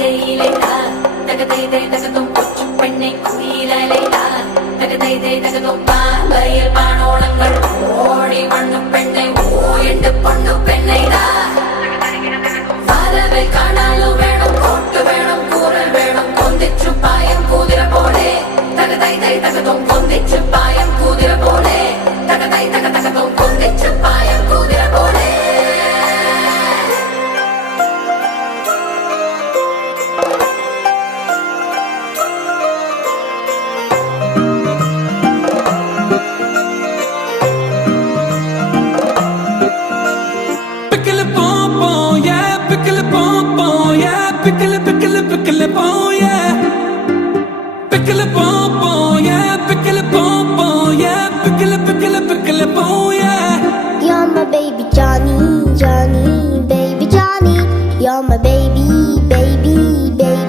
ஜெயிலேடா தகதை தே தகதும் கொச்சு பெண்ணை குயிலேடா தகதை தே தகதும் பாவையில் பானோளங்கள் ஓடி மண்ணு பெண்ணை ஓயண்டு பொண்ணு பெண்ணைடா வரவை காணாலும் வேணும் கோட்டு வேணும் கூறல் வேணும் கொந்திச்சு பாயம் கூதிர போலே தகதை தே தகதும் கொந்திச்சு பாயம் கூதிர போலே தகதை தக தகதும் கொந்திச்சு பாயம் கூதிர போலே Pickle pom pom, yeah, pickle pom pom, yeah, pickle.